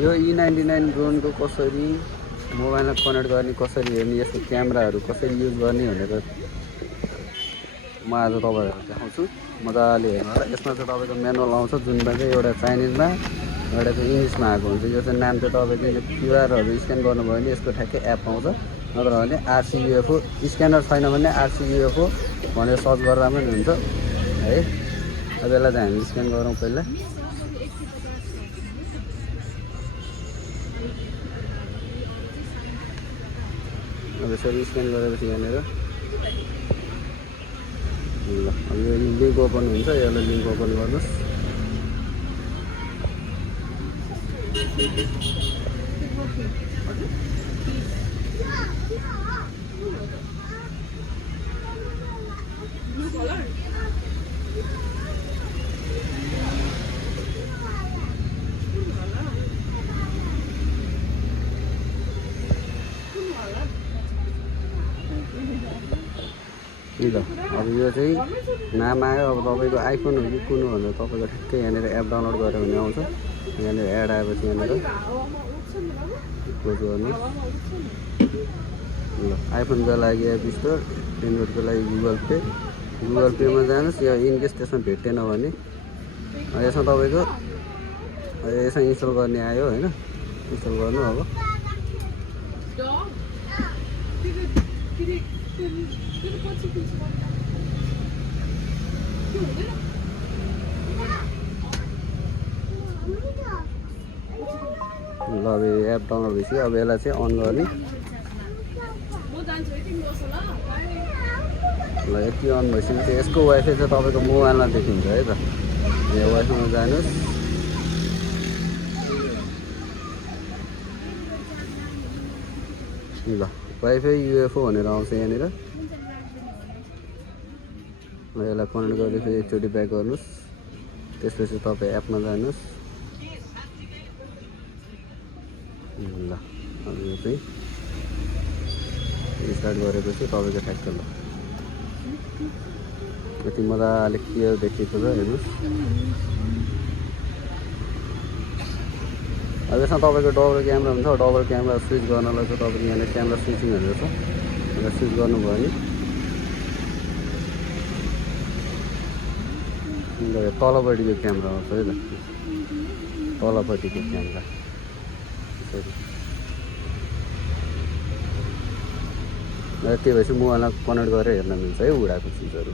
यो E99 ड्रोनको कसरी मोबाइलमा कनेक्ट गर्ने, कसरी हेर्ने, यसको क्यामेराहरू कसरी युज गर्ने भनेर म आज तपाईँहरूलाई देखाउँछु। मजाले हेर्नु होला। यसमा चाहिँ तपाईँको म्यानुअल आउँछ, जुनमा चाहिँ एउटा चाइनिजमा एउटा चाहिँ इङ्ग्लिसमा आएको हुन्छ। यो चाहिँ नाम चाहिँ तपाईँको क्युआरहरू स्क्यान गर्नुभयो भने यसको ठ्याक्कै एप आउँछ। नत्र भने RCUFO स्क्यानर छैन भने RCUFO भनेर सर्च गर्दा पनि हुन्छ है। अब यसलाई चाहिँ हामी स्क्यान गरौँ पहिला। अब यसरी स्क्यान गरेपछि यहाँनिर ल अब यो लिङ्क ओपन हुन्छ। यसलाई लिङ्क ओपन गर्नुहोस्। ल अब यो चाहिँ नाम आयो। अब तपाईँको आइफोन हो कि कुन हो भनेर तपाईँको ठ्याक्कै यहाँनिर एप डाउनलोड गऱ्यो भने आउँछ। यहाँनिर एड आएपछि यहाँनिर क्लोज गर्नु। ल आइफोनको लागि एप स्टोर, एन्ड्रोइडको लागि गुगल पे। गुगल पेमा जानुहोस्। या इनकेस त्यसमा भेटेन भने यसमा तपाईँको यसमा इन्स्टल गर्ने आयो होइन। इन्स्टल गर्नु। अब ल अब एप डाउनलोड भएपछि अब यसलाई चाहिँ अन गर्ने। ल यति अन भइसकेपछि चाहिँ यसको वाइफाई चाहिँ तपाईँको मोबाइलमा देखिन्छ है त। यो वाइफाईमा जानुहोस्। ल वाइफाई UFO भनेर आउँछ यहाँनिर। ल यसलाई कनेक्ट गरेपछि एकचोटि ब्याक गर्नुहोस्। त्यसपछि तपाईँ एपमा जानुहोस्। ल अब यो चाहिँ स्टार्ट गरेपछि तपाईँको ठ्याक्क ल यति मजाले क्लियर देखिएको छ हेर्नुहोस्। अब यसमा तपाईँको डबल क्यामेरा हुन्छ। डबल क्यामेरा स्विच गर्नलाई चाहिँ तपाईँको यहाँनिर क्यामेरा स्विचिङ भनेर छ। यसलाई स्विच गर्नुभयो भने तलपट्टिको क्यामेरा आउँछ है त। तलपट्टिको क्यामेरा त्यही भएपछि मोबाइलमा कनेक्ट गरेर हेर्न मिल्छ है उडाएको चिजहरू।